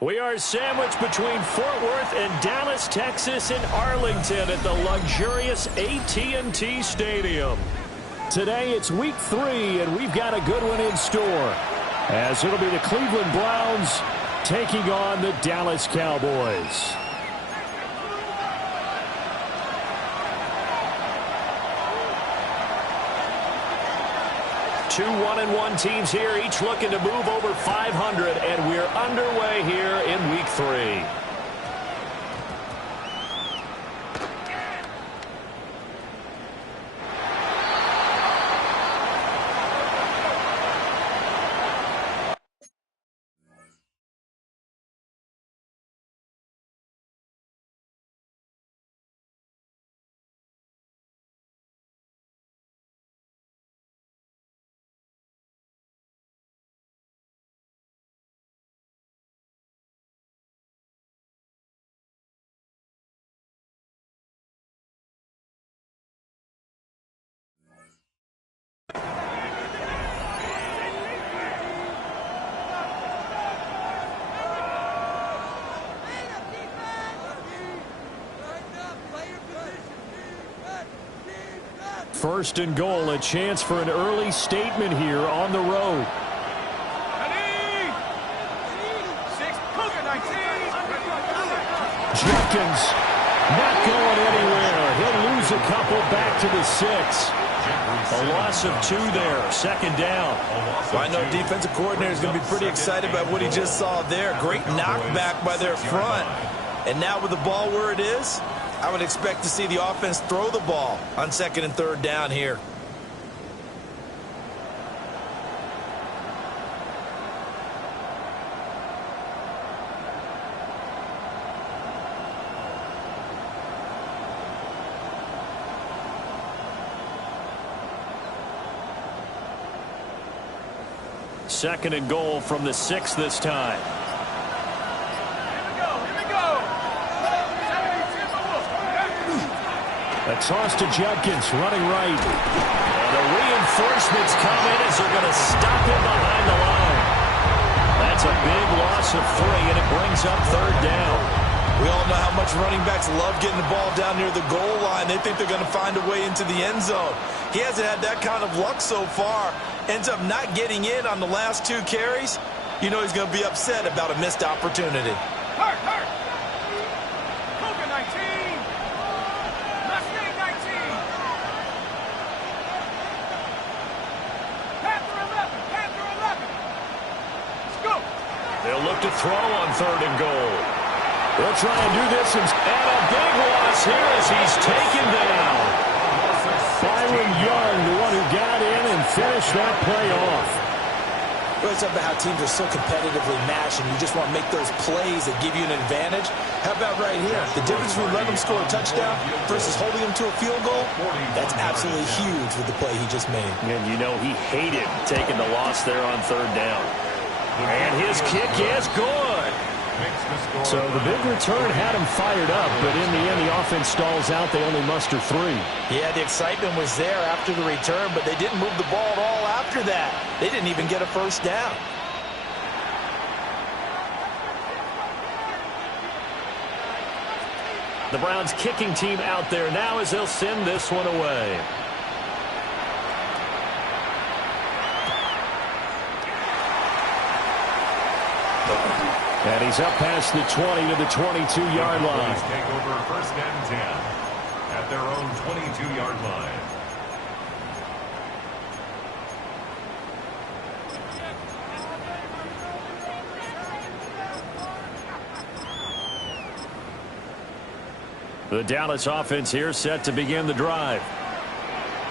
We are sandwiched between Fort Worth and Dallas, Texas, and Arlington at the luxurious AT&T Stadium. Today it's week 3, and we've got a good one in store, as it'll be the Cleveland Browns taking on the Dallas Cowboys. Two 1-1 teams here, each looking to move over 500, and we're underway here in week 3. First and goal, a chance for an early statement here on the road. Jenkins not going anywhere. He'll lose a couple back to the 6. A loss of 2 there, second down. Well, I know defensive coordinator is going to be pretty excited about what he just saw there. Great knockback by their front. And now with the ball where it is, I would expect to see the offense throw the ball on 2nd and 3rd down here. Second and goal from the 6 this time. A toss to Jenkins, running right. And the reinforcements come in as they're going to stop him behind the line. That's a big loss of 3, and it brings up 3rd down. We all know how much running backs love getting the ball down near the goal line. They think they're going to find a way into the end zone. He hasn't had that kind of luck so far. Ends up not getting in on the last 2 carries. You know he's going to be upset about a missed opportunity. Hurt! Cougar 19! Mustang 19! Panther 11! Scoop! They'll look to throw on 3rd and goal. They'll try and do this, and a big loss here as he's taken down. Byron Young, the one who got in and finished that play off. It's about how teams are so competitively matched, and you just want to make those plays that give you an advantage. How about right here? The difference between letting them score a touchdown versus holding them to a field goal, that's absolutely huge with the play he just made. And you know he hated taking the loss there on 3rd down. And his kick is good. So the big return had him fired up, but in the end, the offense stalls out. They only muster 3. Yeah, the excitement was there after the return, but they didn't move the ball at all after that. They didn't even get a 1st down. The Browns kicking team out there now as they'll send this one away. And he's up past the 20 to the 22-yard line. Take over 1st and 10 at their own 22-yard line. The Dallas offense here set to begin the drive.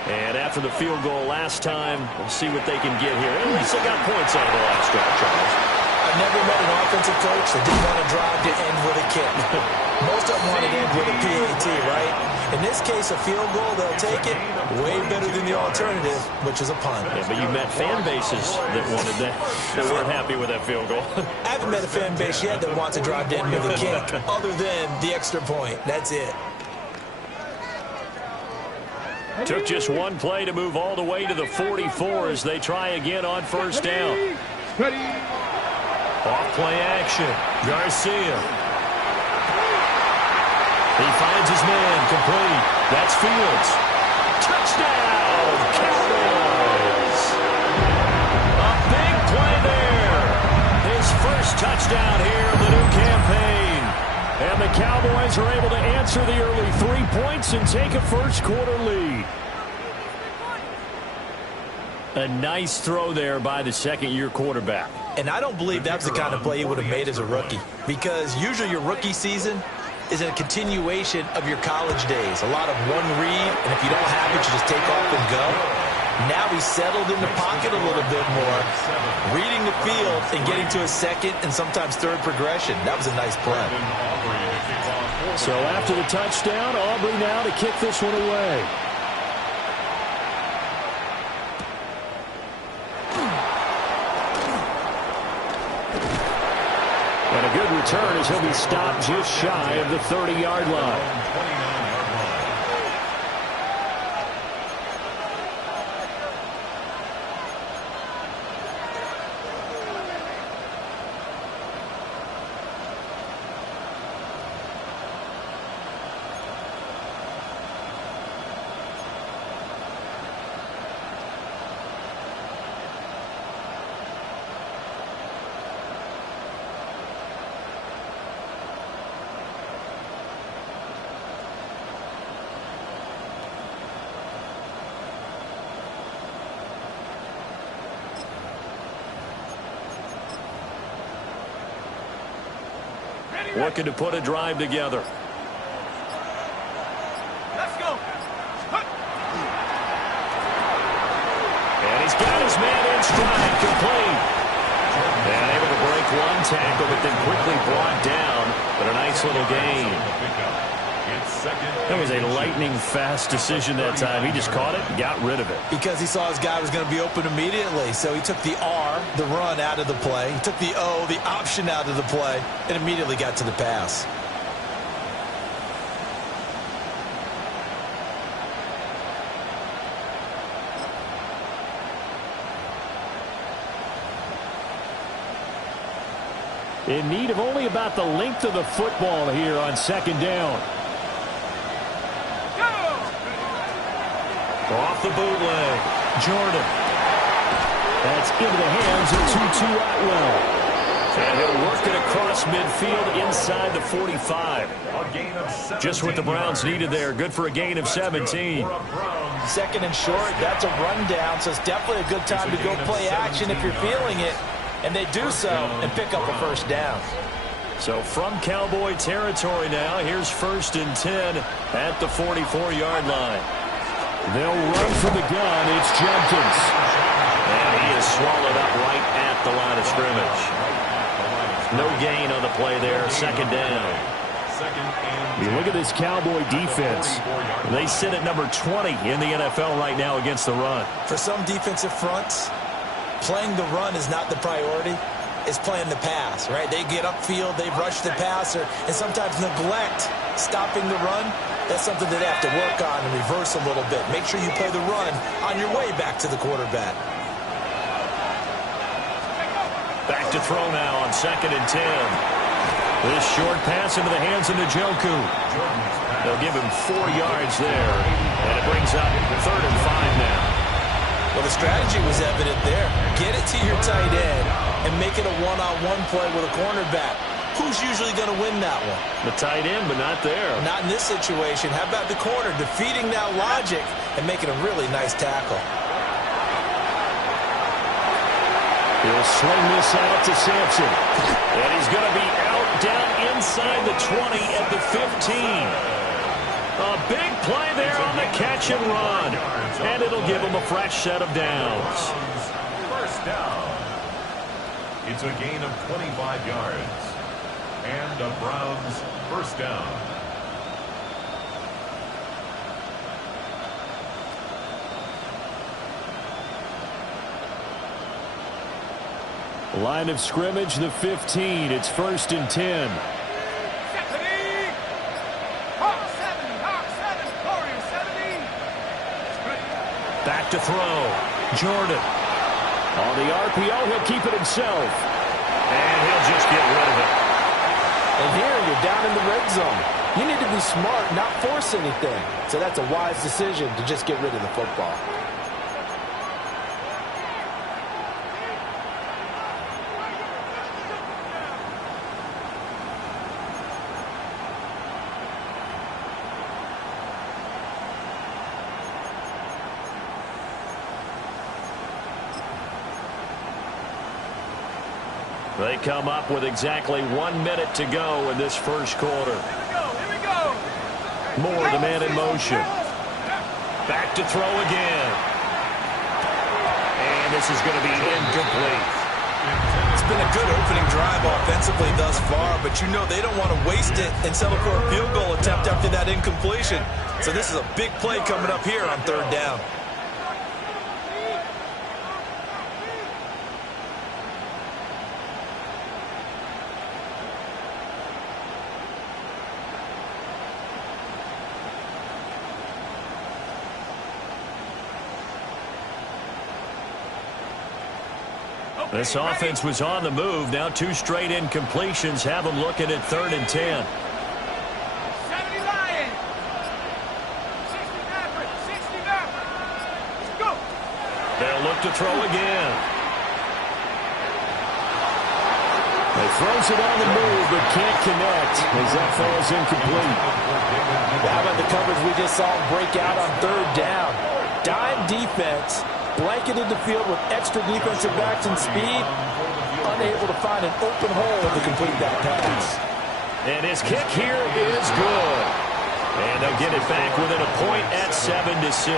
And after the field goal last time, we'll see what they can get here. At least they got points out of the last drive, Charles. I've never met an offensive coach that didn't want to drive to end with a kick. Most of them want to end with a PAT, right? In this case, a field goal, they'll take it. Way better than the alternative, which is a punt. Yeah, but you met fan bases that wanted that weren't happy with that field goal. I haven't met a fan base yet that wants to drive to end with a kick, other than the extra point. That's it. Took just one play to move all the way to the 44 as they try again on 1st down. Ready. Off play action. Garcia. He finds his man. Complete. That's Fields. Touchdown, Cowboys. A big play there. His first touchdown here of the new campaign. And the Cowboys are able to answer the early 3 points and take a first-quarter lead. A nice throw there by the second-year quarterback. And I don't believe that's the kind of play he would have made as a rookie, because usually your rookie season is a continuation of your college days. A lot of one read, and if you don't have it, you just take off and go. Now he's settled in the pocket a little bit more, reading the field and getting to a second and sometimes third progression. That was a nice play. So after the touchdown, Aubrey now to kick this one away. And a good return as he'll be stopped just shy of the 30-yard line. Looking to put a drive together. Let's go. And he's got his man in stride, complete. And able to break one tackle, but then quickly brought down. But a nice little gain. That was a lightning-fast decision that time. He just caught it and got rid of it. Because he saw his guy was going to be open immediately. So he took the R, the run, out of the play. He took the O, the option, out of the play, and immediately got to the pass. In need of only about the length of the football here on second down. Off the bootleg. Jordan. That's into the hands of Tutu Atwell. And he'll work it across midfield inside the 45. Just what the Browns needed there. Good for a gain of 17. Second and short, that's a rundown, so it's definitely a good time to go play action if you're feeling it. And they do so and pick up a first down. So from Cowboy territory now, here's 1st and 10 at the 44-yard line. They'll run from the gun. It's Jenkins. And he is swallowed up right at the line of scrimmage. No gain on the play there. Second down. You look at this Cowboy defense. They sit at number 20 in the NFL right now against the run. For some defensive fronts, playing the run is not the priority. It's playing the pass, right? They get upfield, they rush the passer, and sometimes neglect stopping the run. That's something that they have to work on and reverse a little bit. Make sure you play the run on your way back to the quarterback. Back to throw now on 2nd and 10. This short pass into the hands of Njoku. They'll give him 4 yards there, and it brings up 3rd and 5 now. Well, the strategy was evident there. Get it to your tight end and make it a one-on-one play with a cornerback. Who's usually going to win that one? The tight end, but not there. Not in this situation. How about the corner defeating that logic and making a really nice tackle? He'll sling this out to Sampson. And he's going to be out down inside the 20 at the 15. A big play there on the catch and run. And it'll give him a fresh set of downs. First down. It's a gain of 25 yards. And the Browns first down. Line of scrimmage, the 15. It's 1st and 10. Back to throw. Jordan. On the RPO, he'll keep it himself. And he'll just get rid of it. And here you're down in the red zone. You need to be smart, not force anything. So that's a wise decision to just get rid of the football. They come up with exactly 1 minute to go in this first quarter. Here we go. Moore, the man in motion. Back to throw again. And this is going to be incomplete. It's been a good opening drive offensively thus far, but you know they don't want to waste it and settle for a field goal attempt after that incompletion. So this is a big play coming up here on third down. This offense was on the move. Now 2 straight incompletions have them looking at 3rd and 10. 70 Lions. 60 Maverick. 60 Maverick. Let's go. They'll look to throw again. He throws it on the move, but can't connect as that falls incomplete. How about the coverage we just saw break out on third down? Dime defense. Blanketed the field with extra defensive backs and speed. Unable to find an open hole to complete that pass. And his kick here is good. And they'll get it back within a point at 7-6.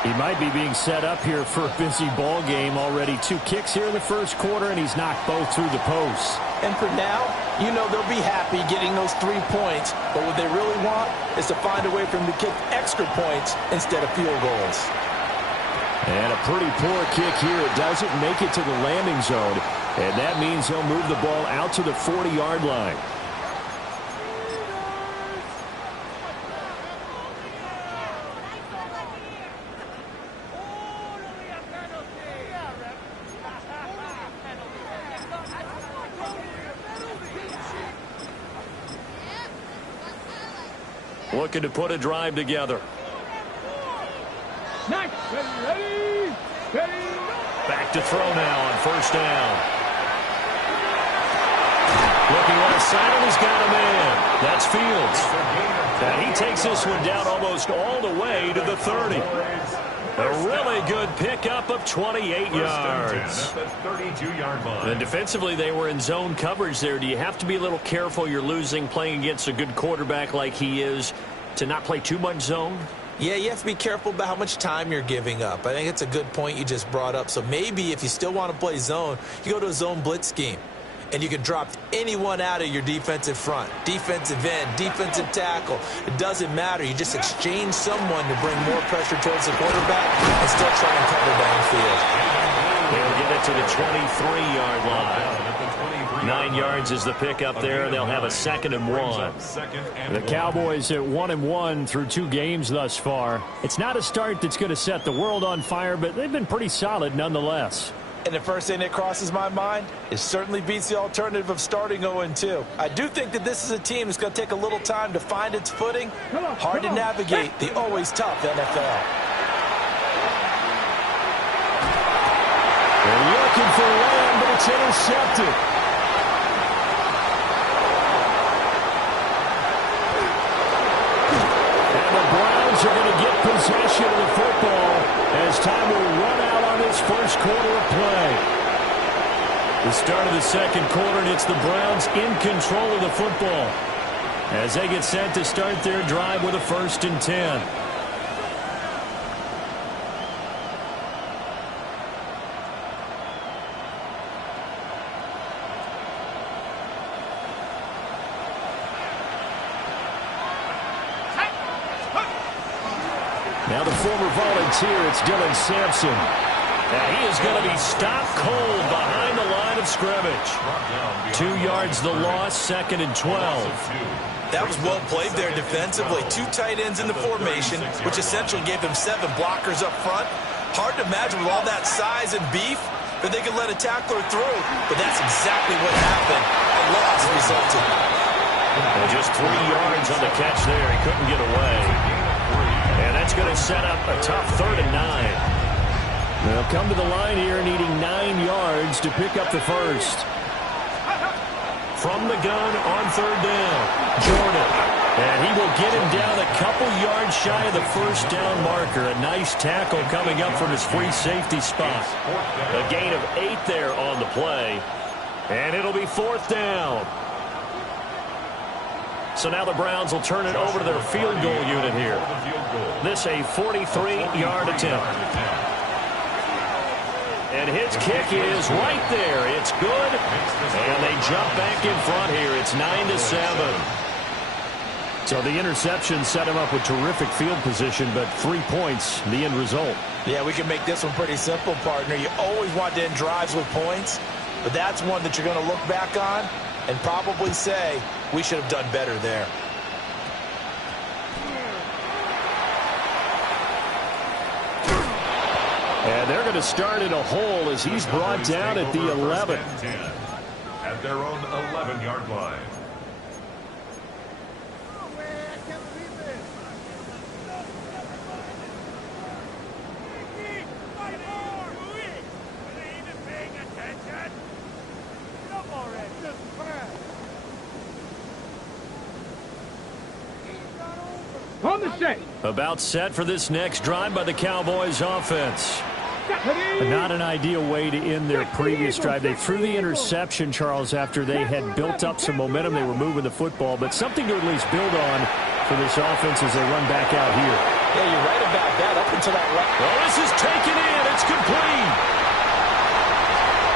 He might be being set up here for a busy ball game. Already 2 kicks here in the first quarter, and he's knocked both through the posts. And for now, you know they'll be happy getting those 3 points. But what they really want is to find a way for them to kick extra points instead of field goals. And a pretty poor kick here. It doesn't make it to the landing zone. And that means he'll move the ball out to the 40-yard line. Looking to put a drive together. Nice. Ready. Back to throw now on first down. Looking left side, and he's got a man. That's Fields. And he takes this one down almost all the way to the 30. A really good pickup of 28 yards. And defensively, they were in zone coverage there. Do you have to be a little careful? You're losing playing against a good quarterback like he is to not play too much zone? Yeah, you have to be careful about how much time you're giving up. I think it's a good point you just brought up. So maybe if you still want to play zone, you go to a zone blitz scheme. And you can drop anyone out of your defensive front. Defensive end, defensive tackle. It doesn't matter. You just exchange someone to bring more pressure towards the quarterback and still try and cover downfield. They'll get it to the 23-yard line. 9 yards is the pickup there. They'll have a 2nd and 1. The Cowboys at 1-1 through 2 games thus far. It's not a start that's going to set the world on fire, but they've been pretty solid nonetheless. And the first thing that crosses my mind is certainly beats the alternative of starting 0-2. I do think that this is a team that's going to take a little time to find its footing. Hard to navigate the always tough NFL. They're looking for Lamb, but it's intercepted. And the Browns are going to get possession of the football as time will run out on this first quarter of play. The start of the second quarter, and it's the Browns in control of the football as they get set to start their drive with a 1st and 10. Now the former volunteer, it's Dylan Sampson. And he is going to be stopped cold behind the line of scrimmage. 2 yards the loss, 2nd and 12. That was well played there defensively. 2 tight ends in the formation, which essentially gave them 7 blockers up front. Hard to imagine with all that size and beef, that they could let a tackler through, but that's exactly what happened. A loss resulted. And just 3 yards on the catch there. He couldn't get away. And that's going to set up a tough 3rd and 9. They'll come to the line here needing 9 yards to pick up the first. From the gun on 3rd down, Jordan. And he will get him down a couple yards shy of the first down marker. A nice tackle coming up from his free safety spot. A gain of 8 there on the play. And it'll be 4th down. So now the Browns will turn it over to their field goal unit here. This a 43-yard attempt. And his kick is right there. It's good. And they jump back in front here. It's 9-7. So the interception set him up with terrific field position, but 3 points, the end result. Yeah, we can make this one pretty simple, partner. You always want to end drives with points, but that's one that you're going to look back on and probably say, we should have done better there. And they're going to start in a hole as he's brought down at the 11. At their own 11-yard line. On the set. About set for this next drive by the Cowboys offense. Not an ideal way to end their previous drive. They threw the interception, Charles, after they had built up some momentum. They were moving the football, but something to at least build on for this offense as they run back out here. Yeah, you're right about that. Up until that right. Well, this is taken in. It's complete.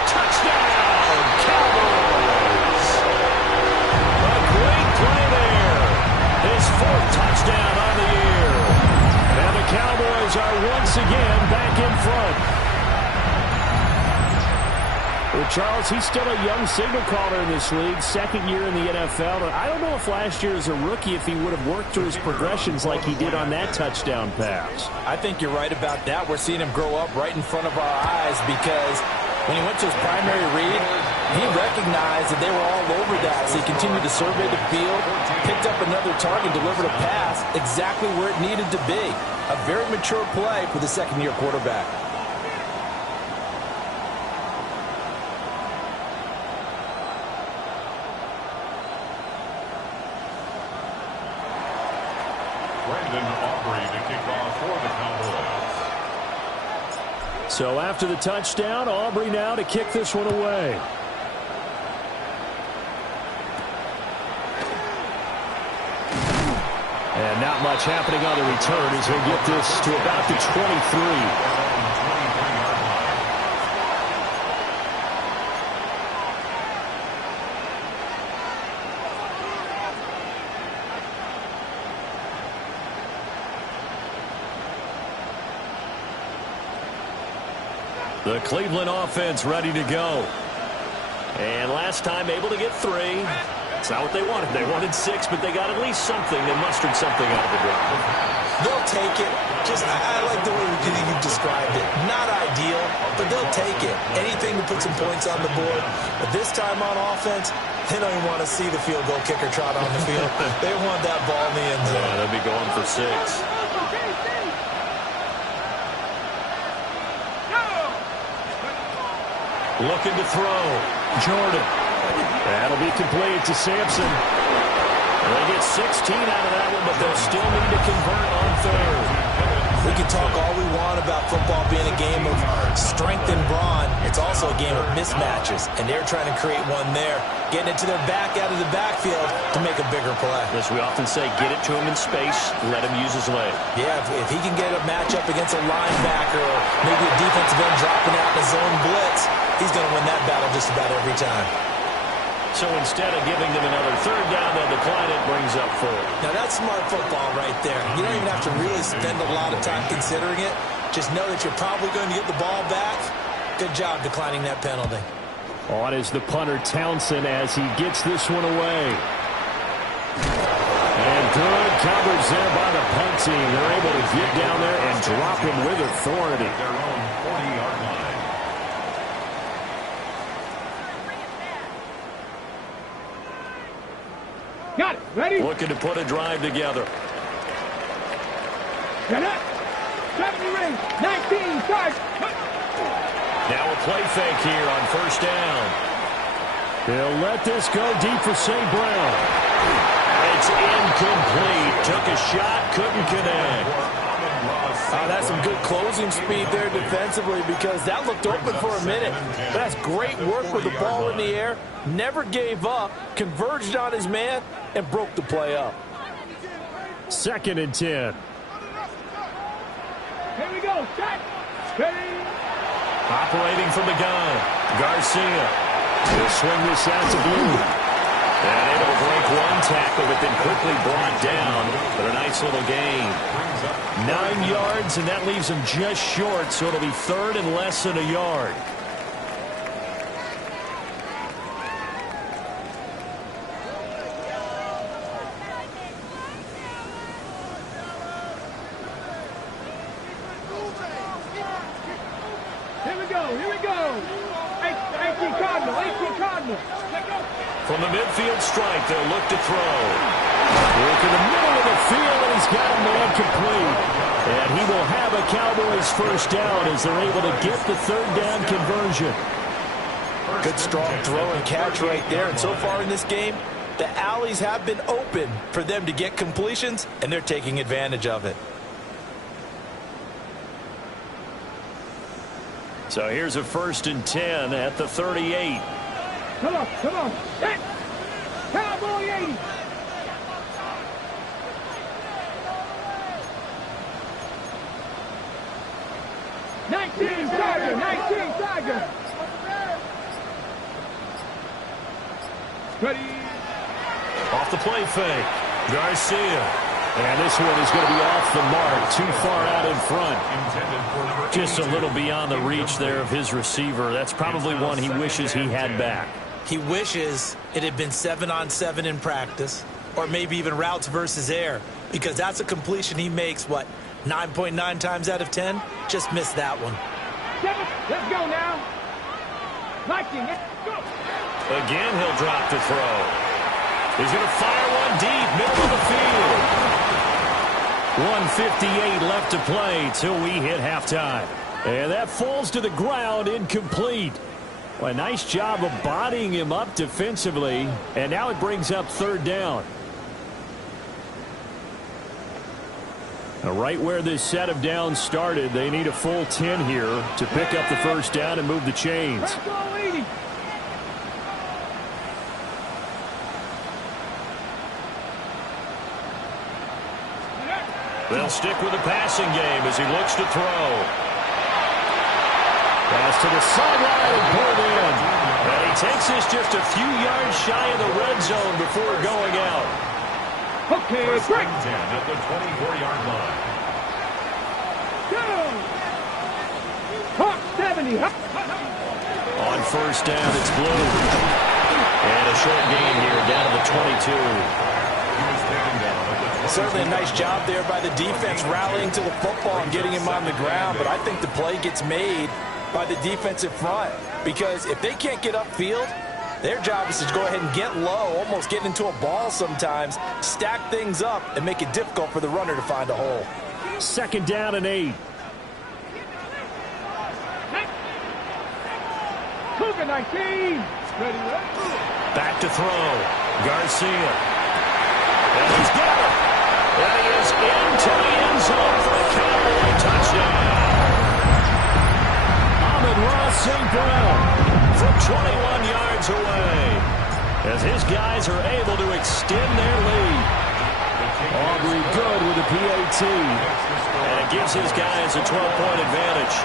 Touchdown, Cowboys. A great play there. His 4th touchdown on the year. And the Cowboys are once again back in front. Well, Charles, he's still a young signal caller in this league, 2nd year in the NFL. I don't know if last year as a rookie, if he would have worked through his progressions like he did on that touchdown pass. I think you're right about that. We're seeing him grow up right in front of our eyes because when he went to his primary read, he recognized that they were all over that, so he continued to survey the field, picked up another target, delivered a pass exactly where it needed to be. A very mature play for the 2nd-year quarterback. So after the touchdown, Aubrey now to kick this one away. And not much happening on the return as he'll get this to about the 23. The Cleveland offense ready to go. And last time able to get 3. It's not what they wanted. They wanted 6, but they got at least something. They mustered something out of the drive. They'll take it. I like the way you've described it. Not ideal, but they'll take it. Anything to put some points on the board. But this time on offense, they don't even want to see the field goal kicker trot on the field. They want that ball in the end zone. Yeah, they'll be going for 6. Looking to throw. Jordan. That'll be complete to Sampson. They get 16 out of that one, but they'll still need to convert on 3rd. We can talk all we want about football being a game of strength and brawn. It's also a game of mismatches, and they're trying to create one there, getting it to their back out of the backfield to make a bigger play. As we often say, get it to him in space, let him use his leg. Yeah, if he can get a matchup against a linebacker or maybe a defensive end dropping out in a zone blitz, he's going to win that battle just about every time. So instead of giving them another 3rd down, they'll decline it, brings up 4th. Now that's smart football right there. You don't even have to really spend a lot of time considering it. Just know that you're probably going to get the ball back. Good job declining that penalty. On is the punter Townsend as he gets this one away. And good coverage there by the punt team. They're able to get down there and drop him with authority. Their own 40-yard line. Got it. Ready? Looking to put a drive together. Get up. 70 rings. 19. Start. Now a play fake here on first down. They'll let this go deep for St. Brown. It's incomplete. Took a shot, couldn't connect. That's some good closing speed there defensively because that looked open for a minute. That's great work with the ball in the air. Never gave up, converged on his man, and broke the play up. 2nd and 10. Here we go. Set. Ready. Operating from the gun. Garcia. He'll swing this out to Blue. And able to break one tackle, but then quickly brought down. But a nice little gain. 9 yards, and that leaves him just short, so it'll be 3rd and less than a yard. Here we go. Here we go. 18 Cardinal. 18 Cardinal. From the midfield stripe, they'll look to throw. Look in the middle of the field, and he's got a man complete. And he will have a Cowboys first down as they're able to get the 3rd down conversion. Good strong throw and catch right there. And so far in this game, the alleys have been open for them to get completions, and they're taking advantage of it. So here's a 1st and 10 at the 38. Come on. Come on. Hit. Cowboy 80. Tiger. 19 Tiger. Ready. Off the play fake. Garcia. And this one is going to be off the mark. Too far out in front. Just a little beyond the reach there of his receiver. That's probably one he wishes he had back. He wishes it had been 7-on-7 in practice, or maybe even routes versus air, because that's a completion he makes, 9.9 times out of 10? Just missed that one. Let's go now. 19, let's go. Again, he'll drop the throw. He's going to fire one deep, middle of the field. 1:58 left to play till we hit halftime. And that falls to the ground, incomplete. Well, a nice job of bodying him up defensively. And now it brings up 3rd down. Now, right where this set of downs started, they need a full 10 here to pick up the first down and move the chains. They'll stick with the passing game as he looks to throw. Pass to the sideline and pulled in. And he takes this just a few yards shy of the red zone before going out. Okay, break. At the 24-yard line. Go. Hawk 70. On first down, it's Blue. And a short gain here down to the 22. Certainly a nice job there by the defense rallying to the football and getting him on the ground, but I think the play gets made by the defensive front because if they can't get upfield, their job is to go ahead and get low, almost get into a ball sometimes, stack things up, and make it difficult for the runner to find a hole. 2nd down and 8. Cougar 19. Ready, Back to throw. Garcia. And he's got it. And he is into the end zone for a Cowboy touchdown. Amon-Ra St. Brown from 21 yards away as his guys are able to extend their lead. Aubrey good with the PAT. And it gives his guys a 12-point advantage.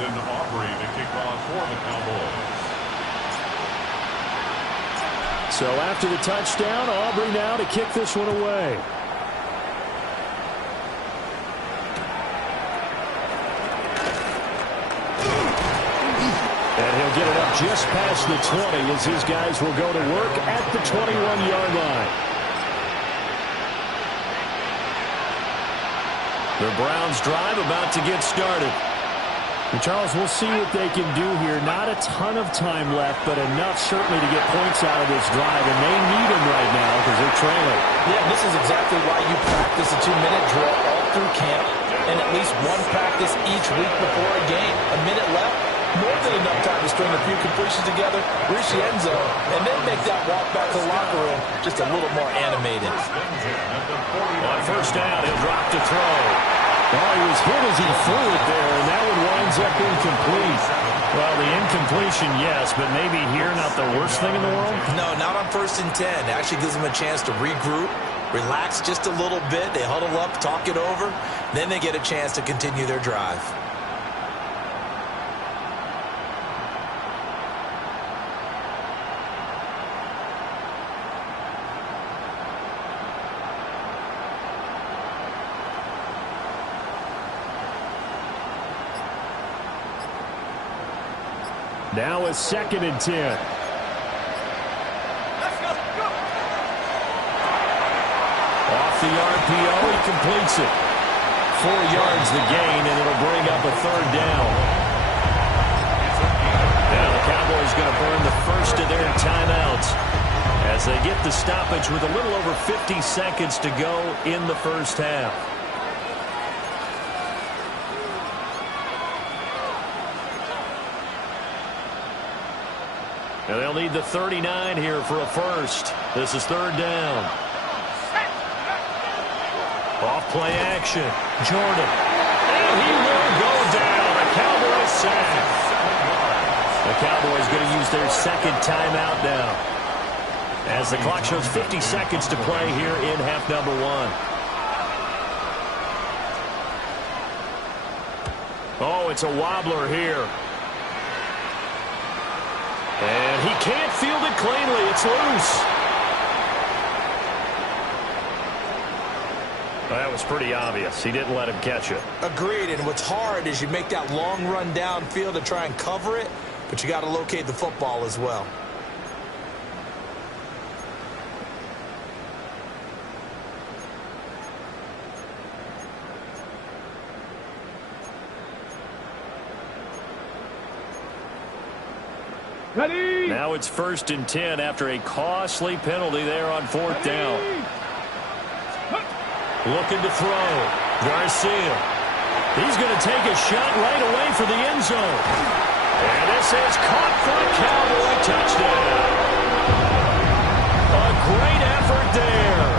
Aubrey to kick off for the Cowboys. So after the touchdown, Aubrey now to kick this one away. And he'll get it up just past the 20 as his guys will go to work at the 21-yard line. The Browns drive about to get started. And Charles, we'll see what they can do here. Not a ton of time left, but enough certainly to get points out of this drive, and they need them right now because they're trailing. Yeah, this is exactly why you practice a 2-minute drill all through camp and at least one practice each week before a game. A minute left, more than enough time to string a few completions together, reach the end zone, and then make that walk back to the locker room just a little more animated. On first down, he'll drop to throw. Oh, he was hit as he threw it there, and that one winds up incomplete. Well, the incompletion, yes, but maybe here not the worst thing in the world? No, not on 1st and 10. It actually gives them a chance to regroup, relax just a little bit. They huddle up, talk it over. Then they get a chance to continue their drive. Now it's 2nd and 10. Off the RPO, he completes it. 4 yards the gain, and it'll bring up a 3rd down. Now the Cowboys going to burn the first of their timeouts as they get the stoppage with a little over 50 seconds to go in the first half. And they'll need the 39 here for a first. This is 3rd down. Off play action. Jordan. And he will go down. A Cowboys sack. The Cowboys going to use their 2nd timeout now, as the clock shows 50 seconds to play here in half number 1. Oh, it's a wobbler here. And he can't field it cleanly. It's loose. That was pretty obvious. He didn't let him catch it. Agreed, and what's hard is you make that long run downfield to try and cover it, but you got to locate the football as well. Ready? Now it's 1st and 10 after a costly penalty there on 4th down. Looking to throw. Garcia. He's going to take a shot right away for the end zone. And this is caught for a Cowboy touchdown. A great effort there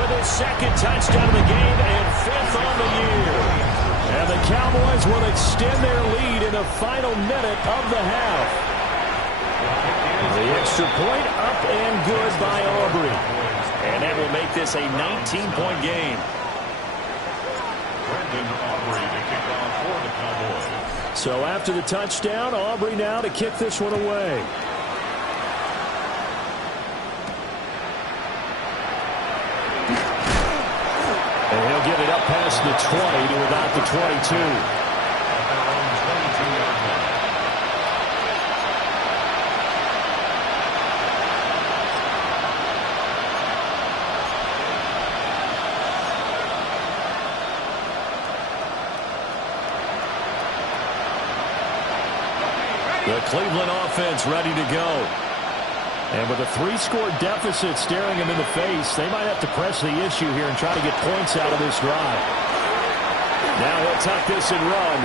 with his 2nd touchdown of the game and 5th on the year. And the Cowboys will extend their lead in the final minute of the half. The extra point up and good by Aubrey. And that will make this a 19-point game. So after the touchdown, Aubrey now to kick this one away. And he'll get it up past the 20 to about the 22. The Cleveland offense ready to go. And with a 3-score deficit staring them in the face, they might have to press the issue here and try to get points out of this drive. Now he'll tuck this and run.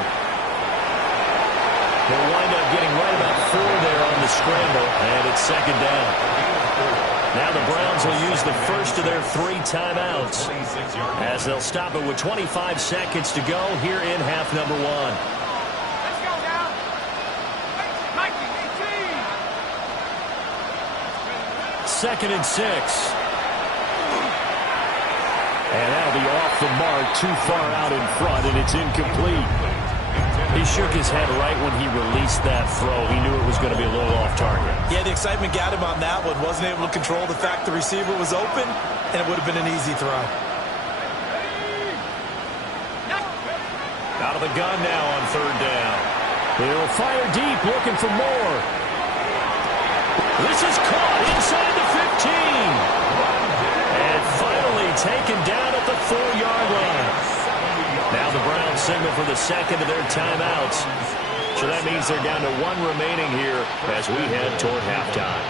He'll wind up getting right about 4 there on the scramble, and it's 2nd down. Now the Browns will use the first of their 3 timeouts, as they'll stop it with 25 seconds to go here in half number 1. 2nd and 6. And that'll be off the mark, too far out in front, and it's incomplete. He shook his head right when he released that throw. He knew it was going to be a little off target. Yeah, the excitement got him on that one. Wasn't able to control the fact the receiver was open, and it would have been an easy throw. Out of the gun now on 3rd down. He'll fire deep, looking for more. This is caught inside the 15. And finally taken down at the 4-yard line. signal for the second of their timeouts. So that means they're down to one remaining here as we head toward halftime.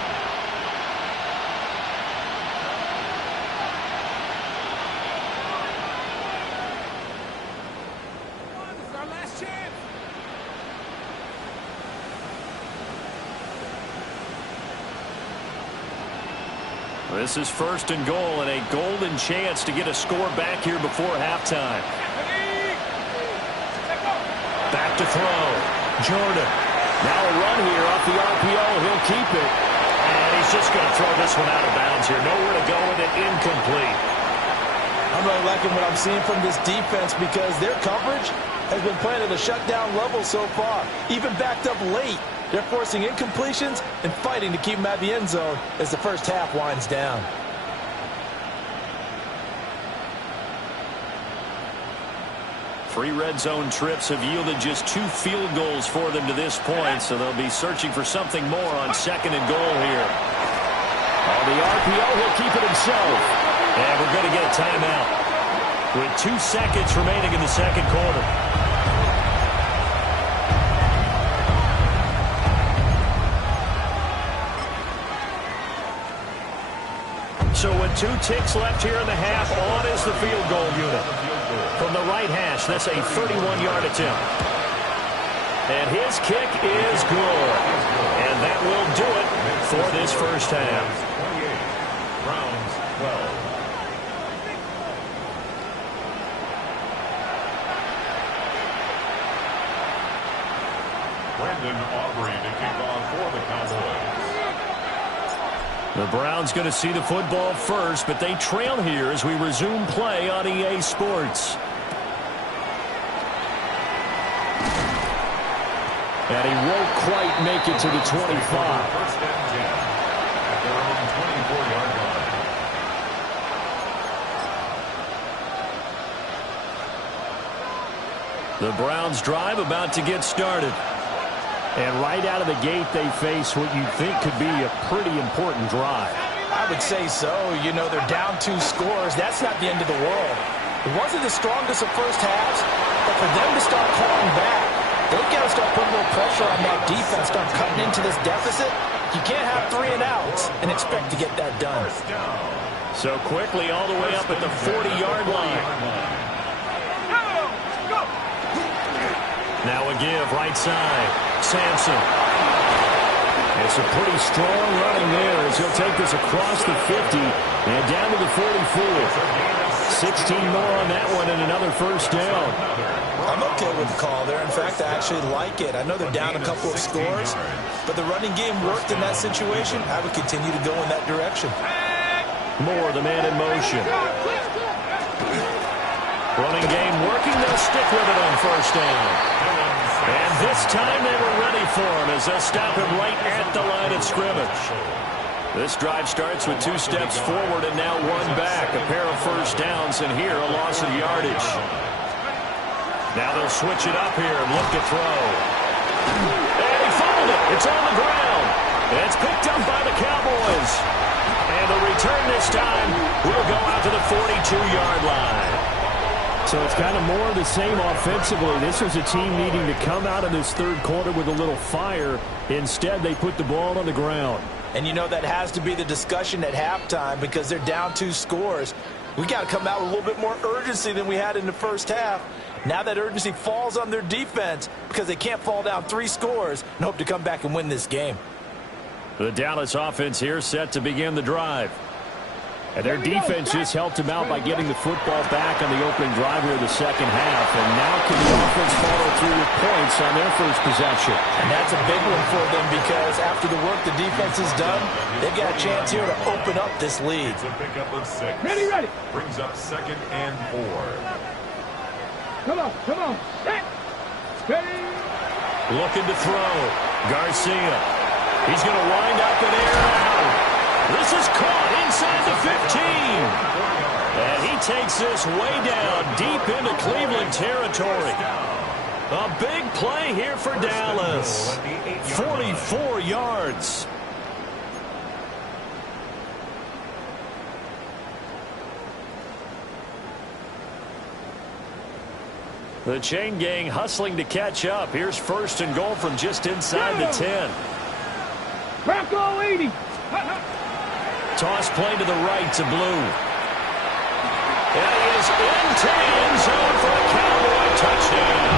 This is first and goal and a golden chance to get a score back here before halftime. Back to throw. Jordan. Now a run here off the RPO. He'll keep it. And he's just going to throw this one out of bounds here. Nowhere to go with it. Incomplete. I'm really liking what I'm seeing from this defense because their coverage has been playing at a shutdown level so far. Even backed up late. They're forcing incompletions and fighting to keep them at the end zone as the first half winds down. Three red zone trips have yielded just 2 field goals for them to this point, so they'll be searching for something more on second and goal here. On the RPO, he'll keep it himself. And we're going to get a timeout with 2 seconds remaining in the second quarter. So with 2 ticks left here in the half, on is the field goal unit. From the right hash, that's a 31-yard attempt. And his kick is good. And that will do it for this first half. 28, Browns 12. Brandon Aubrey to kick off for the Cowboys. The Browns going to see the football first, but they trail here as we resume play on EA Sports. And he won't quite make it to the 25. First and 10 at their own 24-yard line. The Browns drive about to get started. And right out of the gate, they face what you think could be a pretty important drive. I would say so. You know, they're down 2 scores. That's not the end of the world. It wasn't the strongest of first halves, but for them to start clawing back, they've got to start putting more pressure on that defense, start cutting into this deficit. You can't have 3 and outs and expect to get that done. So quickly all the way up at the 40-yard line. Now a give, right side. Sampson. It's a pretty strong running there as he'll take this across the 50 and down to the 44. 16 more on that one and another first down. I'm okay with the call there. In fact, I actually like it. I know they're down a couple of scores, but the running game worked in that situation. I would continue to go in that direction. More the man in motion. Running game working. They'll stick with it on first down. And this time they were ready for him as they'll stop him right at the line of scrimmage. This drive starts with 2 steps forward and now 1 back. A pair of first downs and here a loss of yardage. Now they'll switch it up here and look to throw. And he fumbled it. It's on the ground. And it's picked up by the Cowboys. And the return this time will go out to the 42-yard line. So it's kind of more of the same offensively. This was a team needing to come out of this third quarter with a little fire. Instead, they put the ball on the ground. And you know that has to be the discussion at halftime because they're down 2 scores. We got to come out with a little bit more urgency than we had in the first half. Now that urgency falls on their defense because they can't fall down 3 scores and hope to come back and win this game. The Dallas offense here set to begin the drive. And their defense just helped them out by getting the football back on the opening drive here of the second half. And now can the offense follow through with points on their first possession? And that's a big one for them because after the work the defense has done, they've got a chance here to open up this lead. It's a pickup of 6. Ready. Brings up second and 4. Come on. Set. Ready. Looking to throw. Garcia. He's going to wind up and air out. This is caught inside the 15. And he takes this way down deep into Cleveland territory. A big play here for Dallas. 44 yards. The chain gang hustling to catch up. Here's 1st and goal from just inside the 10. Crackle 80. Toss play to the right to Blue. And he is into the end zone for a Cowboy touchdown.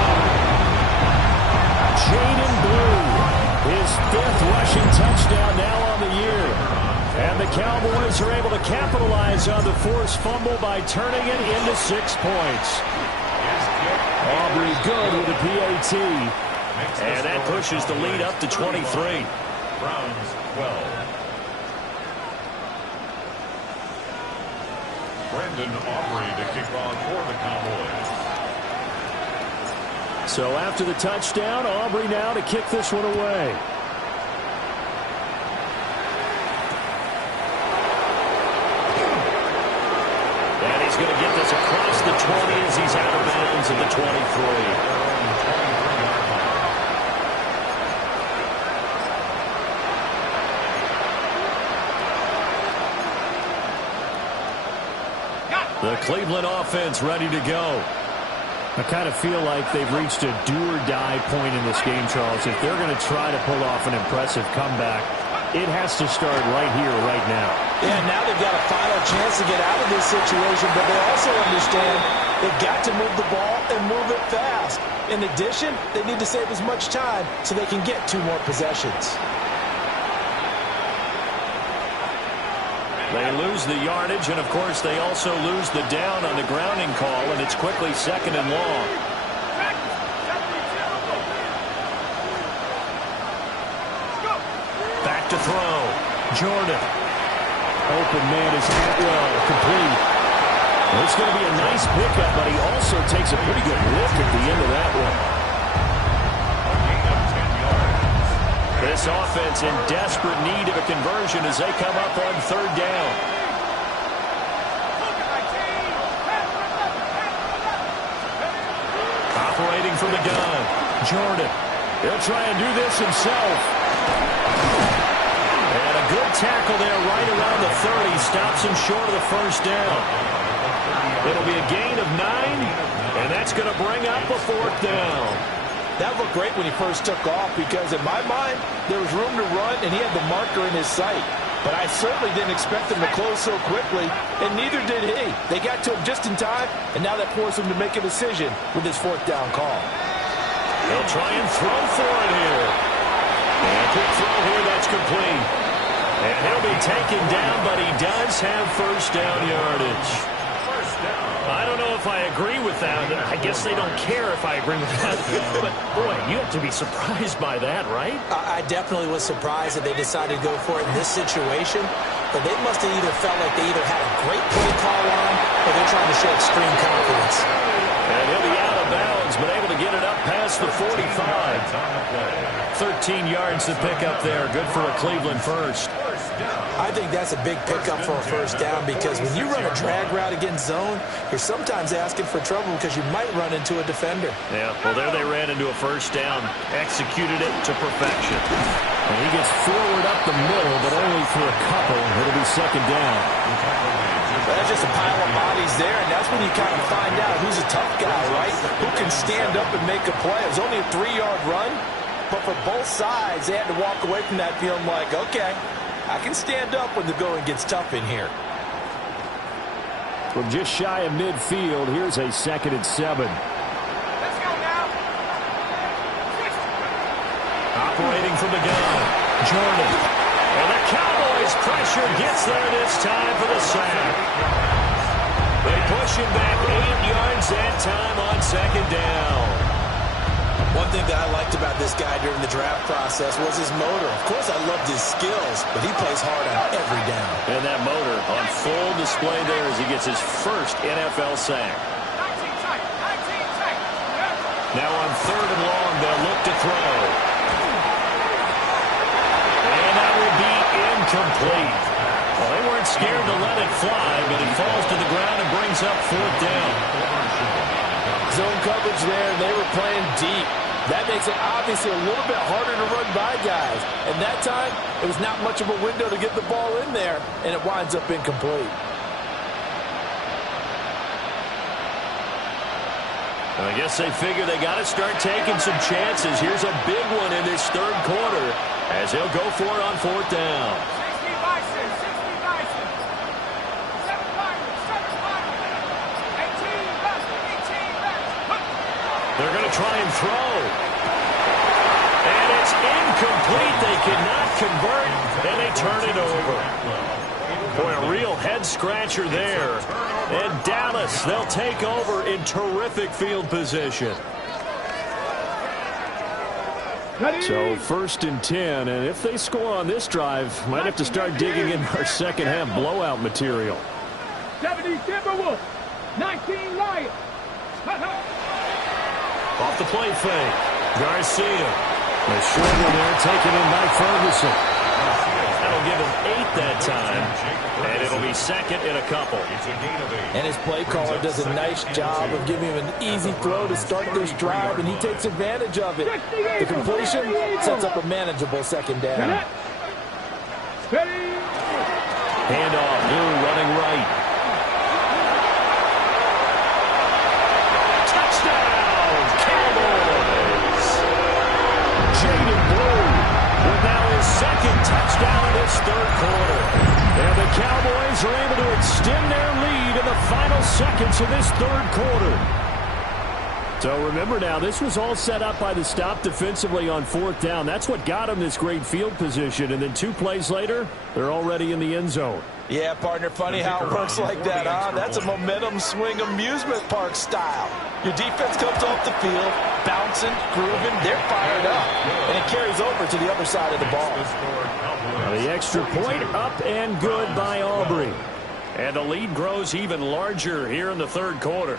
Jaden Blue, his 5th rushing touchdown now on the year. And the Cowboys are able to capitalize on the forced fumble by turning it into 6 points. Aubrey good with a PAT. And that pushes the lead up to 23. Browns 12. Brendan Aubrey to kick off for the Cowboys. So after the touchdown, Aubrey now to kick this one away. And he's going to get this across the 20 as he's out of bounds at the 23. The Cleveland offense ready to go. I kind of feel like they've reached a do-or-die point in this game, Charles. If they're going to try to pull off an impressive comeback, it has to start right here, right now. Yeah, now they've got a final chance to get out of this situation, but they also understand they've got to move the ball and move it fast. In addition, they need to save as much time so they can get 2 more possessions. They lose the yardage, and, of course, they also lose the down on the grounding call, and it's quickly 2nd and long. Back to throw. Jordan. Open man is Atwell, complete. Well, it's going to be a nice pickup, but he also takes a pretty good look at the end of that one. This offense in desperate need of a conversion as they come up on 3rd down. Operating from the gun. Jordan. He'll try and do this himself. And a good tackle there right around the 30. Stops him short of the 1st down. It'll be a gain of 9, and that's going to bring up a 4th down. That looked great when he first took off because, in my mind, there was room to run, and he had the marker in his sight. But I certainly didn't expect him to close so quickly, and neither did he. They got to him just in time, and now that forced him to make a decision with his 4th down call. They'll try and throw for it here. And a quick throw here, that's complete. And he'll be taken down, but he does have 1st down yardage. I don't know if I agree with that. I guess they don't care if I agree with that. But, boy, you have to be surprised by that, right? I definitely was surprised that they decided to go for it in this situation. But they must have either felt like they either had a great play call on or they're trying to show extreme confidence. And he'll be out of bounds, but able to get it up past the 45. 13 yards to pick up there. Good for a Cleveland first. I think that's a big pickup for a 1st down because when you run a drag route against zone, you're sometimes asking for trouble because you might run into a defender. Yeah, well, there they ran into a 1st down. Executed it to perfection. And he gets forward up the middle, but only for a couple. It'll be 2nd down. That's just a pile of bodies there, and that's when you kind of find out who's a tough guy, right? Who can stand up and make a play. It was only a 3-yard run, but for both sides, they had to walk away from that feeling like, okay, I can stand up when the going gets tough in here. From just shy of midfield, here's a 2nd and 7. Let's go now. Operating from the gun. Jordan. And the Cowboys pressure gets there this time for the sack. They push him back 8 yards that time on 2nd down. One thing that I liked about this guy during the draft process was his motor. Of course, I loved his skills, but he plays hard on every down. And that motor on full display there as he gets his 1st NFL sack. 19 tight. 19 tight. Now on 3rd and long, they'll look to throw. And that will be incomplete. Well, they weren't scared to let it fly, but it falls to the ground and brings up 4th down. Zone coverage there, and they were playing deep. That makes it obviously a little bit harder to run by guys. And that time, it was not much of a window to get the ball in there, and it winds up incomplete. I guess they figure they got to start taking some chances. Here's a big one in this third quarter as he'll go for it on fourth down. 60 Bison, 60 Bison. 7 Bison, 7 Bison. 18 Bison, 18 Bison. They're going to try and throw. And it's incomplete. They cannot convert, and they turn it over. Boy, a real head-scratcher there. And Dallas, they'll take over in terrific field position. So 1st and 10, and if they score on this drive, might have to start digging in our second-half blowout material. 70 Timberwolves, 19 Lions. Off the play fake. Garcia. The short one there taken in by Ferguson. That'll give him 8 that time, and it'll be second in a couple. And his play caller does a nice job of giving him an easy throw to start this drive, and he takes advantage of it. The completion sets up a manageable second down. Handoff, Blue running right. Touchdown, Cowboys! Jaden Blue with now his second touchdown in this third quarter. And the Cowboys are able to extend their lead in the final seconds of this third quarter. So remember now, this was all set up by the stop defensively on fourth down. That's what got them this great field position. And then 2 plays later, they're already in the end zone. Yeah, partner, funny how it works like that, huh? That's a momentum swing amusement park style. Your defense comes off the field, bouncing, grooving, they're fired up. And it carries over to the other side of the ball. The extra point up and good by Aubrey. And the lead grows even larger here in the third quarter.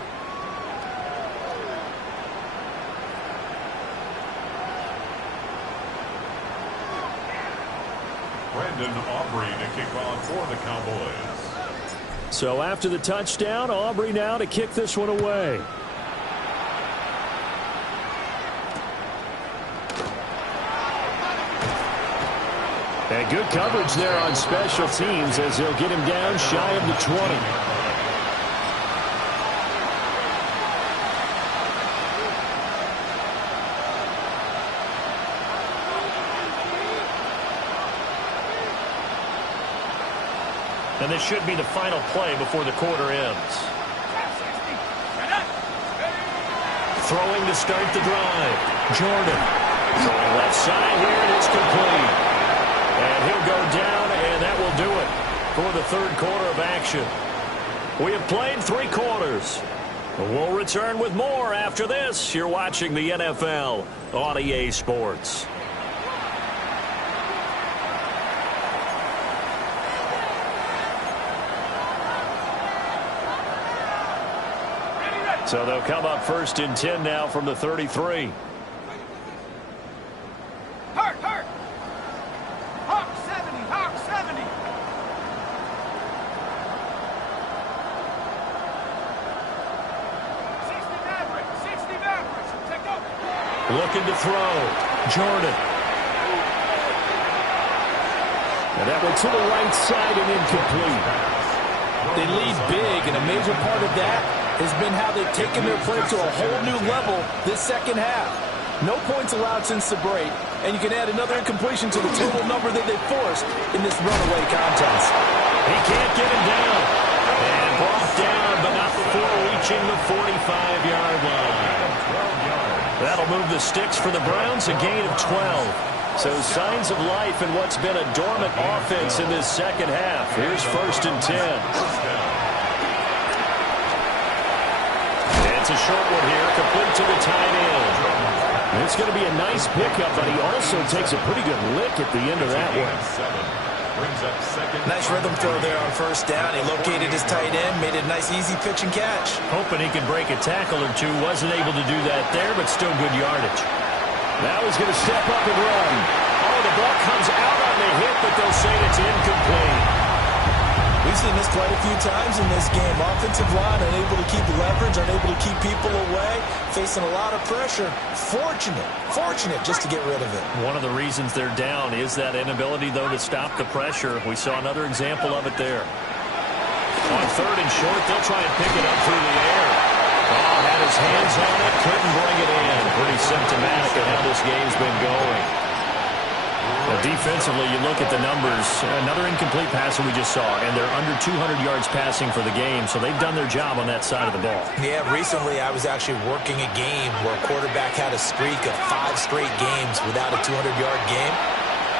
Brandon Aubrey to kick off for the Cowboys. So after the touchdown, Aubrey now to kick this one away. And good coverage there on special teams as they'll get him down shy of the 20. And this should be the final play before the quarter ends. Throwing to start the drive. Jordan. Throwing left side here, and it's complete. And he'll go down, and that will do it for the third quarter of action. We have played 3 quarters. We'll return with more after this. You're watching the NFL on EA Sports. So they'll come up 1st and 10 now from the 33. Hurt! Hawk 70, Hawk 70. 60 Mavericks. Take over. Looking to throw. Jordan. And that went to the right side and incomplete. They lead big, and a major part of that has been how they've taken their play to a whole new level this second half. No points allowed since the break, and you can add another incompletion to the total number that they forced in this runaway contest. He can't get him down. And brought down, but not before reaching the 45-yard line. That'll move the sticks for the Browns, a gain of 12. So signs of life in what's been a dormant offense in this second half. Here's 1st and 10. It's a short one here, complete to the tight end. It's going to be a nice pickup, but he also takes a pretty good lick at the end of that one. Nice rhythm throw there on 1st down. He located his tight end, made a nice easy pitch and catch. Hoping he could break a tackle or two. Wasn't able to do that there, but still good yardage. Now he's going to step up and run. Oh, the ball comes out on the hit, but they'll say it's incomplete. We've seen this quite a few times in this game. Offensive line unable to keep leverage, unable to keep people away, facing a lot of pressure. Fortunate just to get rid of it. One of the reasons they're down is that inability, though, to stop the pressure. We saw another example of it there. On 3rd and short, they'll try and pick it up through the air. Oh, had his hands on it, couldn't bring it in. Pretty symptomatic of how this game's been going. Now, defensively, you look at the numbers. Another incomplete passer we just saw, and they're under 200 yards passing for the game, so they've done their job on that side of the ball. Yeah, recently I was actually working a game where a quarterback had a streak of 5 straight games without a 200-yard game,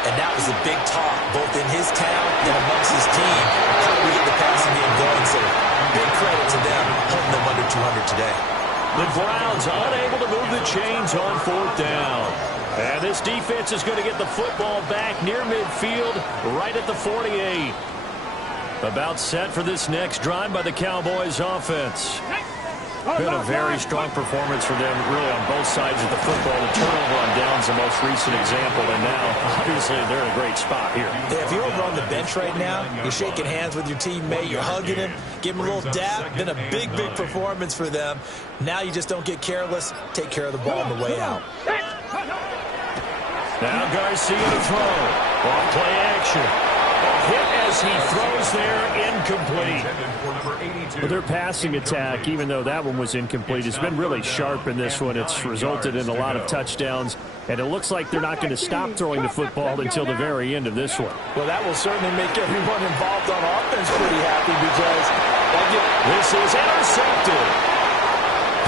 and that was a big talk, both in his town and amongst his team. How do we get the passing game going? So big credit to them, holding them under 200 today. The Browns unable to move the chains on 4th down. And this defense is going to get the football back near midfield, right at the 48. About set for this next drive by the Cowboys offense. Been a very strong performance for them, really, on both sides of the football. The turnover on downs the most recent example, and now, obviously, they're in a great spot here. Yeah, if you're over on the bench right now, you're shaking hands with your teammate, you're hugging him, give him a little dap. Been a big, big performance for them. Now you just don't get careless. Take care of the ball on the way out. Now Garcia to throw. Off play action. A hit as he throws there, incomplete. Well, their passing attack, even though that one was incomplete, has been really sharp in this one. It's resulted in a lot of touchdowns, and it looks like they're not going to stop throwing the football until the very end of this one. Well, that will certainly make everyone involved on offense pretty happy because this is intercepted.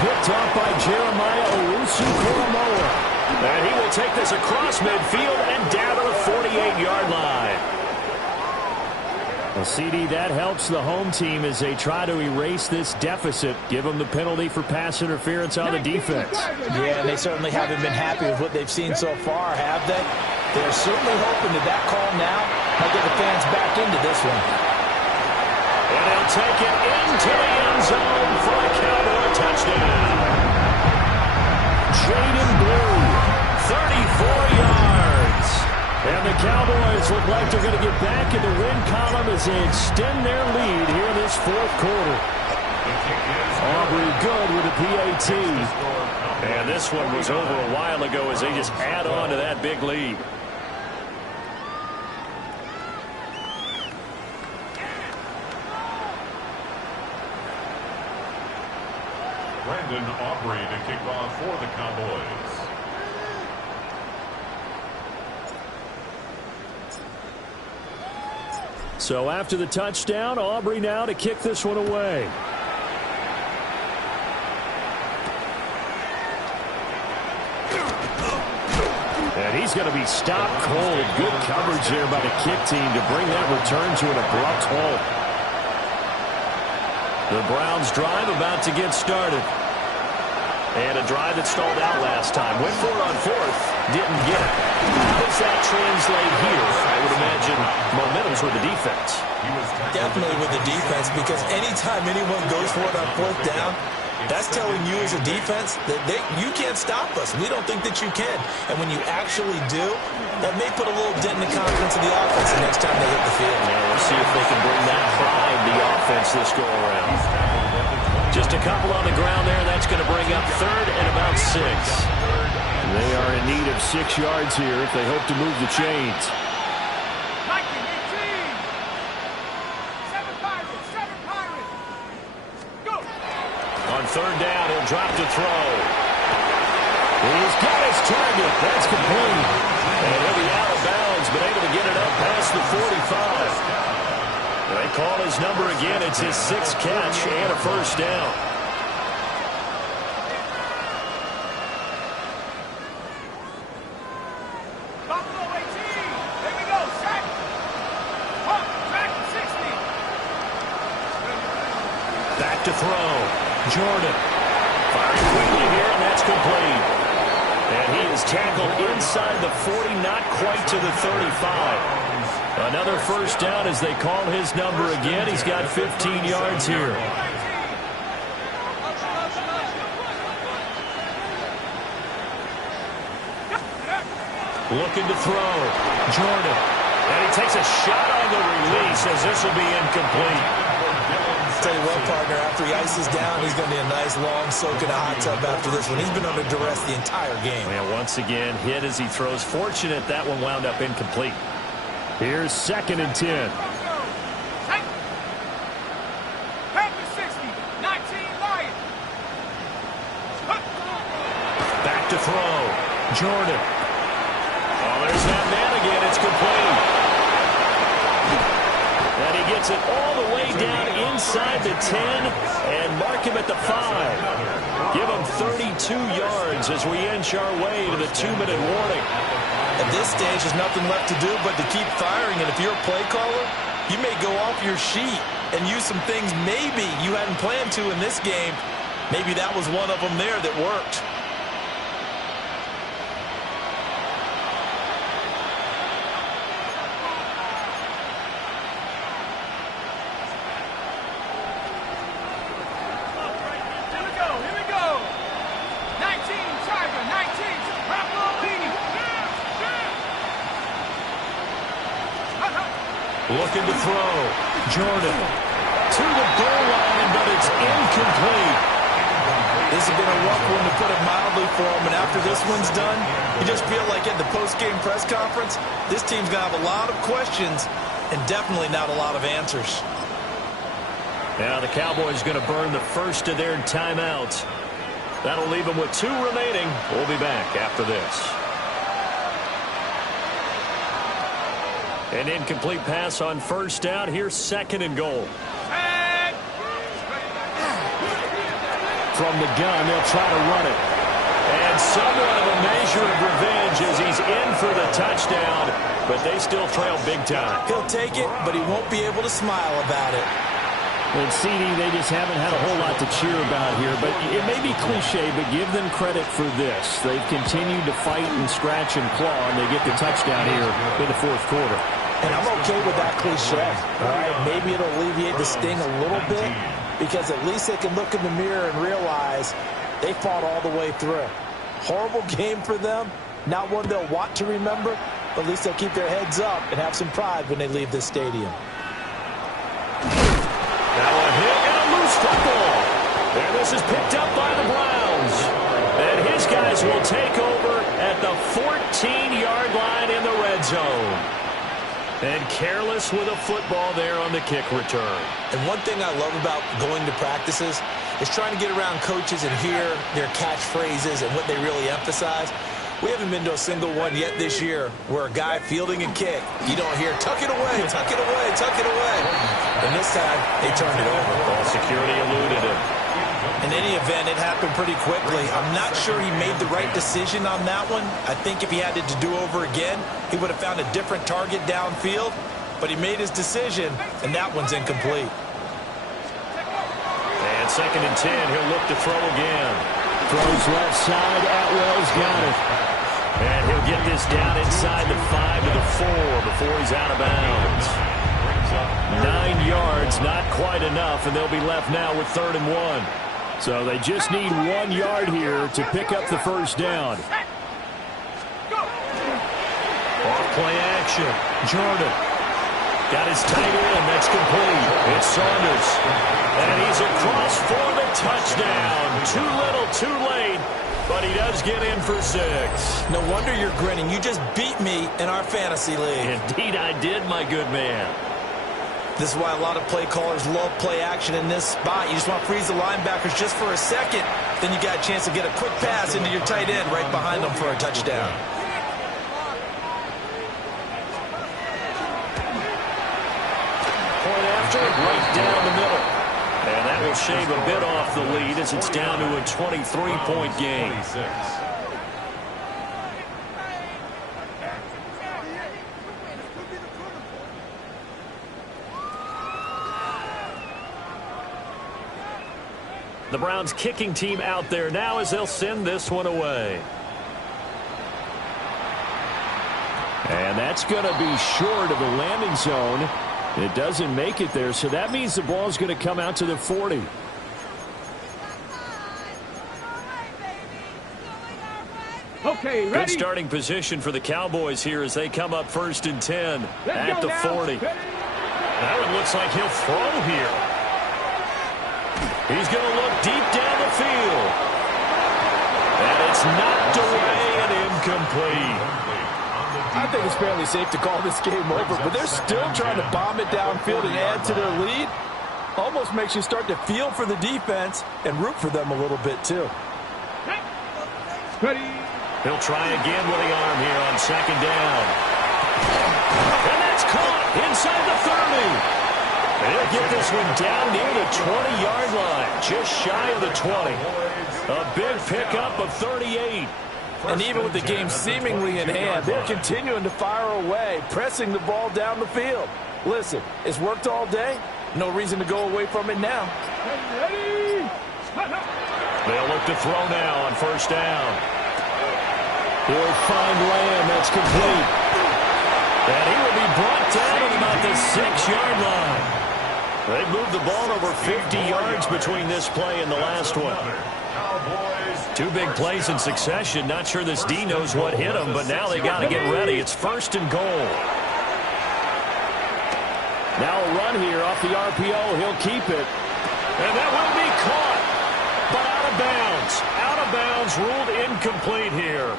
Picked off by Jeremiah Owusu-Koramoah. And he will take this across midfield and down to the 48-yard line. Well, CD, that helps the home team as they try to erase this deficit. Give them the penalty for pass interference on the defense. Yeah, and they certainly haven't been happy with what they've seen so far, have they? They're certainly hoping that call now might get the fans back into this one. And he'll take it into the end zone for a Cowboy touchdown. Jaden Blue, 34 yards. And the Cowboys look like they're going to get back in the win column as they extend their lead here in this 4th quarter. Aubrey good with a PAT. And this one was over a while ago as they just add on to that big lead. Brandon Aubrey to kick off for the Cowboys. So after the touchdown, Aubrey now to kick this one away. And he's going to be stopped cold. Good coverage there by the kick team to bring that return to an abrupt halt. The Browns drive about to get started. And a drive that stalled out last time. Went for it on 4th. Didn't get it. How does that translate here? I would imagine momentum's with the defense. Definitely with the defense, because anytime anyone goes for it on 4th down, that's telling you as a defense that you can't stop us. We don't think that you can. And when you actually do, that may put a little dent in the confidence of the offense the next time they hit the field. Yeah, we'll see if they can bring that pride the offense this go around. Just a couple on the ground there. That's going to bring up 3rd and about 6. They are in need of 6 yards here if they hope to move the chains. On 3rd down, he'll drop to throw. He's got his target. That's complete. And he'll be out of bounds, but able to get it up past the 45. They call his number again. It's his 6th catch and a 1st down. Buffalo 18. Here we go. Sack. Track 60. Back to throw. Jordan. Firing quickly here, and that's complete. And he is tackled inside the 40, not quite to the 35. Another 1st down as they call his number again. He's got 15 yards here. Looking to throw. Jordan. And he takes a shot on the release as this will be incomplete. Tell you what, partner, after he ices down, he's going to be a nice long soak in a hot tub after this one. He's been under duress the entire game. And once again, hit as he throws. Fortunate that one wound up incomplete. Here's 2nd and 10. Packers 60, 19 Lions. to throw. Jordan. Oh, there's that man again. It's complete. And he gets it all the way down inside the 10 and mark him at the 5. Give him 32 yards as we inch our way to the 2-minute warning. At this stage, there's nothing left to do but to keep firing. And if you're a play caller, you may go off your sheet and use some things maybe you hadn't planned to in this game. Maybe that was one of them there that worked. Looking to throw. Jordan to the goal line, but it's incomplete. This has been a rough one, to put it mildly, for him. And after this one's done, you just feel like at the post-game press conference, this team's going to have a lot of questions and definitely not a lot of answers. Now the Cowboys going to burn the first of their timeouts. That'll leave them with 2 remaining. We'll be back after this. An incomplete pass on first down. Here's 2nd and goal. From the gun, they'll try to run it. And somewhat of a measure of revenge as he's in for the touchdown, but they still trail big time. He'll take it, but he won't be able to smile about it. Well, CD, they just haven't had a whole lot to cheer about here, but it may be cliche, but give them credit for this. They've continued to fight and scratch and claw, and they get the touchdown here in the 4th quarter. And I'm okay with that cliche. All right, maybe it'll alleviate the sting a little bit, because at least they can look in the mirror and realize they fought all the way through. Horrible game for them, not one they'll want to remember, but at least they'll keep their heads up and have some pride when they leave this stadium. Now a hit and a loose football. And this is picked up by the Browns. And his guys will take over at the 14-yard line in the red zone. And careless with a football there on the kick return. And one thing I love about going to practices is trying to get around coaches and hear their catchphrases and what they really emphasize. We haven't been to a single one yet this year where a guy fielding a kick, you don't hear, tuck it away, tuck it away, tuck it away. And this time, they turned it over. Ball security eluded him. In any event, it happened pretty quickly. I'm not sure he made the right decision on that one. I think if he had it to do over again, he would have found a different target downfield. But he made his decision, and that one's incomplete. And 2nd and 10, he'll look to throw again. Throws left side. Atwell's got it. And he'll get this down inside the 5 to the 4 before he's out of bounds. 9 yards, not quite enough, and they'll be left now with 3rd and 1. So they just need 1 yard here to pick up the first down. Off play action. Jordan got his tight end. That's complete. It's Saunders. And he's across for the touchdown. Too little, too late. But he does get in for 6. No wonder you're grinning. You just beat me in our fantasy league. Indeed I did, my good man. This is why a lot of play callers love play action in this spot. You just want to freeze the linebackers just for a second. Then you got a chance to get a quick pass into your tight end right behind them for a touchdown. Point after, right down the middle. And that will shave a bit off the lead as it's down to a 23-point game. The Browns kicking team out there now as they'll send this one away. And that's going to be short of the landing zone. It doesn't make it there, so that means the ball's going to come out to the 40. Okay, ready? Good starting position for the Cowboys here as they come up 1st and 10 at the 40. That one looks like he'll throw here. He's going to look deep down the field. And it's knocked away and incomplete. I think it's fairly safe to call this game over, but they're still trying to bomb it downfield and add to their lead. Almost makes you start to feel for the defense and root for them a little bit, too. Ready. He'll try again with the arm here on second down. And that's caught inside the 30. They'll get this one down near the 20-yard line, just shy of the 20. A big pickup of 38. And even with the game seemingly in hand, they're continuing to fire away, pressing the ball down the field. Listen, it's worked all day. No reason to go away from it now. Ready. They'll look to throw now on first down. He'll find Lamb. That's complete. And he will be brought down at about the 6-yard line. They moved the ball over 50 yards between this play and the last one. Two big plays in succession. Not sure this D knows what hit him, but now they got to get ready. It's first and goal. Now a run here off the RPO. He'll keep it. And that will be caught. But out of bounds. Out of bounds, ruled incomplete here.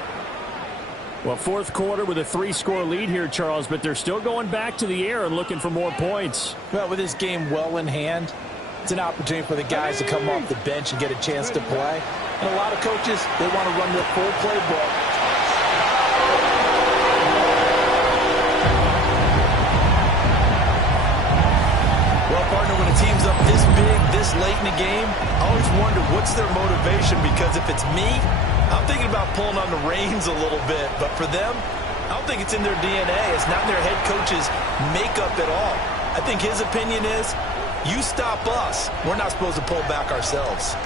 Well, fourth quarter with a 3-score lead here, Charles, but they're still going back to the air and looking for more points. Well, with this game well in hand, it's an opportunity for the guys to come off the bench and get a chance to play. And a lot of coaches, they want to run their full playbook. Well, partner, when a team's up this big, this late in the game, I always wonder what's their motivation, because if it's me, I'm thinking about pulling on the reins a little bit. But for them, I don't think it's in their DNA. It's not in their head coach's makeup at all. I think his opinion is, you stop us, we're not supposed to pull back ourselves.